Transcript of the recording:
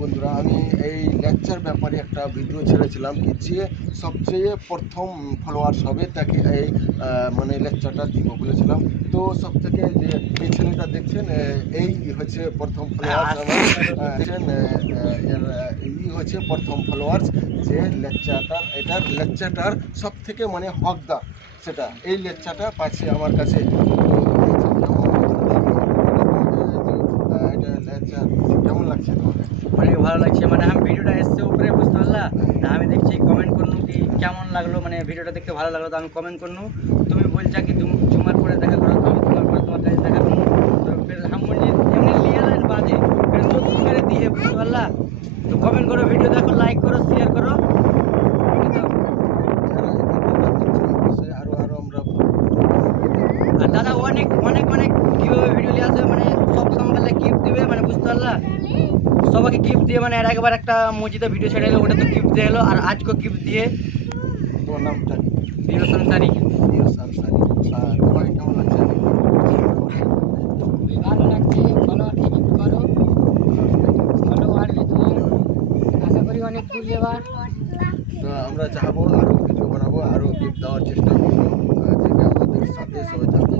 বন্ধুরা, আমি এই লেকচার ব্যাপারে একটা ভিডিও ছেড়েছিলাম কি যে সবচেয়ে প্রথম ফলোয়ার্স হবে তাকে এই মানে লেকচারটা দিব বলেছিলাম। তো সব থেকে যে এই ছেলেটা দেখছেন এই হচ্ছে প্রথম ফলোয়ার্স আমার। দেখছেন এই হচ্ছে প্রথম ফলোয়ার্স যে এটার লেকচারটার সব থেকে মানে হকদার সেটা এই লেকচারটা পাচ্ছে আমার কাছে। এটা লেকচার কেমন লাগছে তোমাকে? অনেক ভালো লাগছে, মানে আমি ভিডিওটা এসছে উপরে, বুঝতে পারলা? আমি দেখছি কমেন্ট করনু কি কেমন লাগলো, মানে ভিডিওটা দেখতে ভালো লাগলো তো আমি কমেন্ট করনু। তুমি বলছা কি তুমি জুমার পরে দেখা করো, তো আমি জুমার পরে তোমার কাছে দেখা করবো। তো ফের এমনি লিয়ালেন বাজে ফের নতুন করে দিয়ে, বুঝতে পারলা? তো কমেন্ট করো, ভিডিও দেখো, লাইক করো, শেয়ার করো। আর দাদা অনেক অনেক অনেক কীভাবে ভিডিও নিয়ে আসবে, মানে সব সমাজে গিফট দিবে, মানে বুঝতে পারলা? সবাইকে গিফট দিয়ে, মানে এর একবার একটা মসজিদে ভিডিও ছেড়ে এলো, ওটা তো গিফট দিয়ে এলো, আর আজকেও গিফট দিয়ে। তোমার নামটা কি? প্রিয় সংসারী। তোমাকে কেমন লাগছে? ভালো লাগছে। ফলোয়ারকে গিফট করো, ফলোয়ার তুমি আশা করি অনেক দূর যাবার। তো আমরা চাহাবো আরও ভিডিও বানাবো, আরও গিফট দেওয়ার চেষ্টা করবো, থেকে আমাদের সাথে সবাই থাকবে।